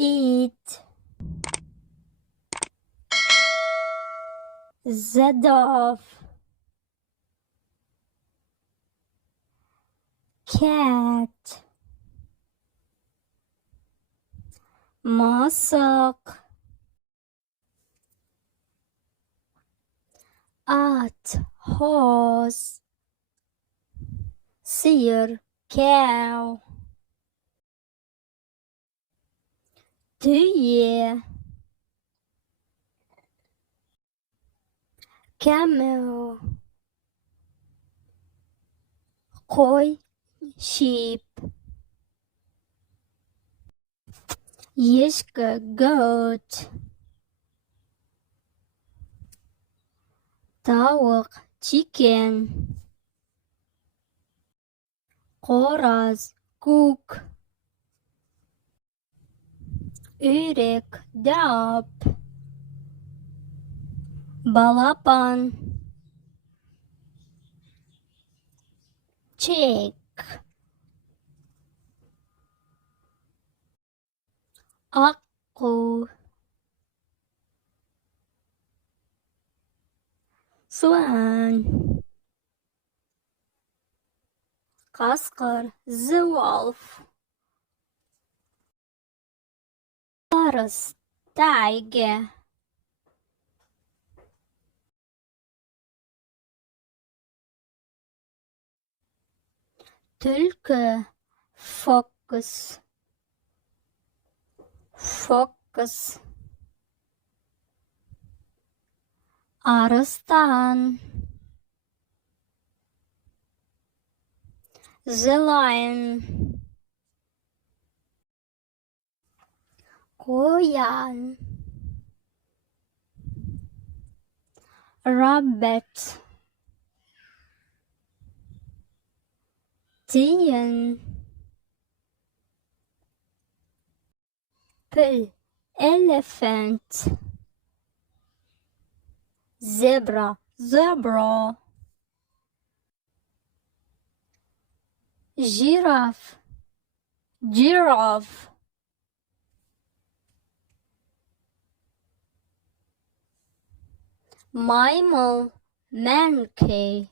eat. The dove. Cat. masak. At. horse. Sığır. cow. Tüye. camel. Koy. sheep. Ешка. goat. Tavuk. chicken. Qoraz. cook. Ürek. dove. Balapan. chick. Aqu. swan. Qasqır. the wolf. Farus. tiger. Tulku. fox. Arıstan. The lion. Koyun. rabbit. Tiyen. Pig. elephant. Zebra. Giraffe. Mammal. monkey.